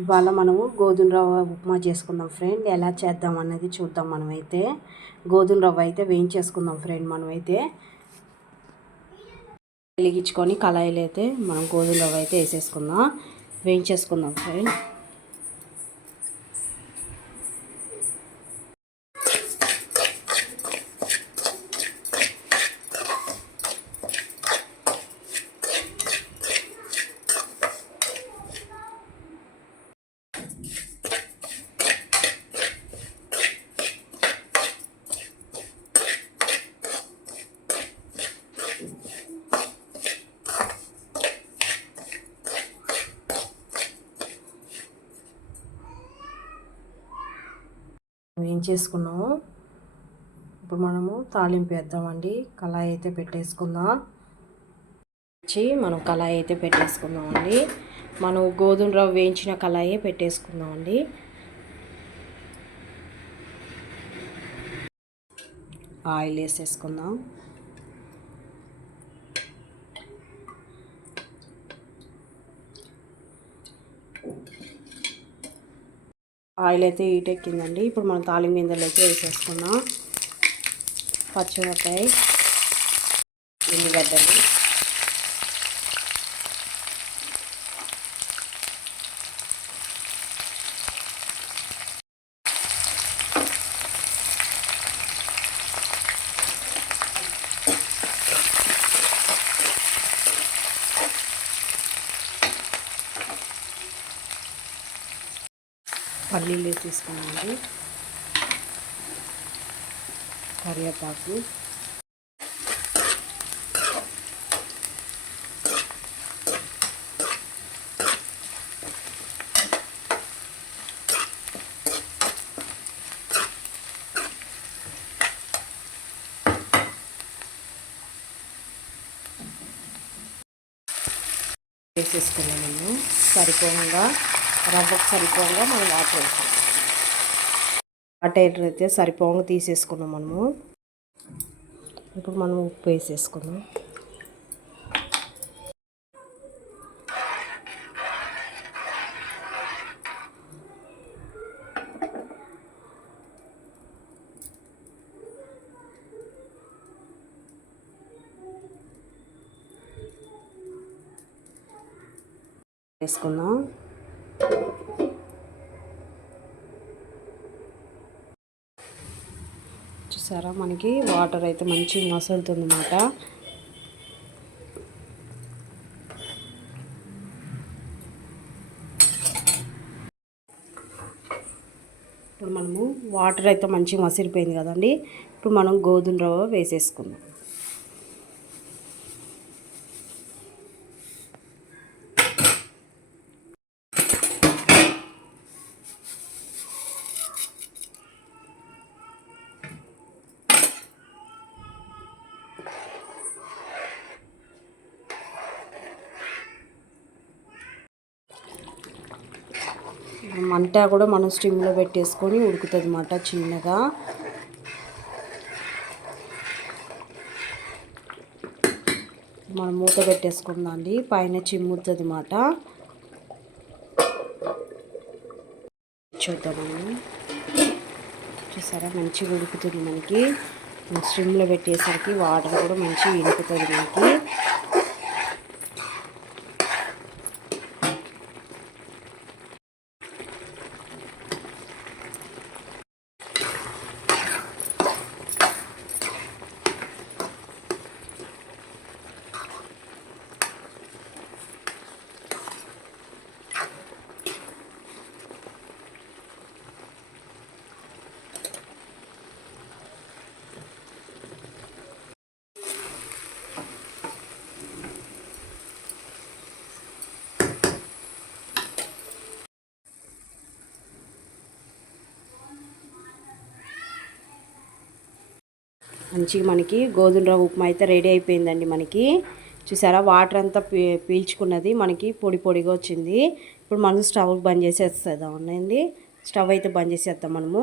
ఇవాళ మనము గోధుమ రవ్వ ఉప్మా చేసుకుందాం ఫ్రెండ్. ఎలా చేద్దాం అనేది చూద్దాం మనమైతే. గోధుమ రవ్వ అయితే వేయించేసుకుందాం ఫ్రెండ్ మనమైతే. వెలిగించుకొని కళాయిలు అయితే మనం గోధుమ రవ్వ అయితే వేసేసుకుందాం. వేయించేసుకుందాం ఫ్రెండ్. వేయించేసుకున్నాము ఇప్పుడు మనము తాలింపు వేద్దామండి. కళాయి అయితే పెట్టేసుకుందాం. వచ్చి మనం కళాయి అయితే పెట్టేసుకుందామండి. మనం గోధుమ రవ్వ వేయించిన కళాయి పెట్టేసుకుందామండి. ఆయిల్ వేసేసుకుందాం. ఆయిల్ అయితే హీట్ ఎక్కిందండి. ఇప్పుడు మనం తాలింపు గింజలు అయితే వేసేసుకున్నాం పచ్చిమిరపకాయ ఉల్లిగడ్డలు. పల్లీలు తీసుకున్నాను కరివేపాకు. వేసేసుకున్నాము సరిపోగా రవ్వకు సరిపోగా మనం వాటర్ వేసాం వాటర్ అయితే సరిపోగా తీసేసుకున్నాం మనము. ఇప్పుడు మనం ఉప్పు వేసేసుకున్నాం వేసుకున్నాం చూసారా? మనకి వాటర్ అయితే మంచి మసులుతుంది అన్నమాట ఇప్పుడు మనము వాటర్ అయితే మంచిగా మసిలిపోయింది కదండి. ఇప్పుడు మనం గోధుమ రవ్వ వేసేసుకుందాం. మంట కూడా మనం స్టిమ్లో పెట్టేసుకొని ఉడుకుతుంది అన్నమాట చిన్నగా. మనం మూత పెట్టేసుకుందండి పైన చిమ్ముతుంది అన్నమాట చూద్దామండి. చూసారా? మంచిగా ఉడుకుతుంది మనకి. స్టిమ్లో పెట్టేసరికి వాటర్ కూడా మంచిగా ఇనుకుతుంది మనకి. మంచిగా మనకి గోధుమ రవ్వ ఉప్మా అయితే రెడీ అయిపోయిందండి మనకి. చూసారా? వాటర్ అంతా పీ పీల్చుకున్నది మనకి పొడి పొడిగా వచ్చింది. ఇప్పుడు మనం స్టవ్ బంద్ చేసేస్తాం అండి. స్టవ్ అయితే బంద్ చేసేద్దాం మనము.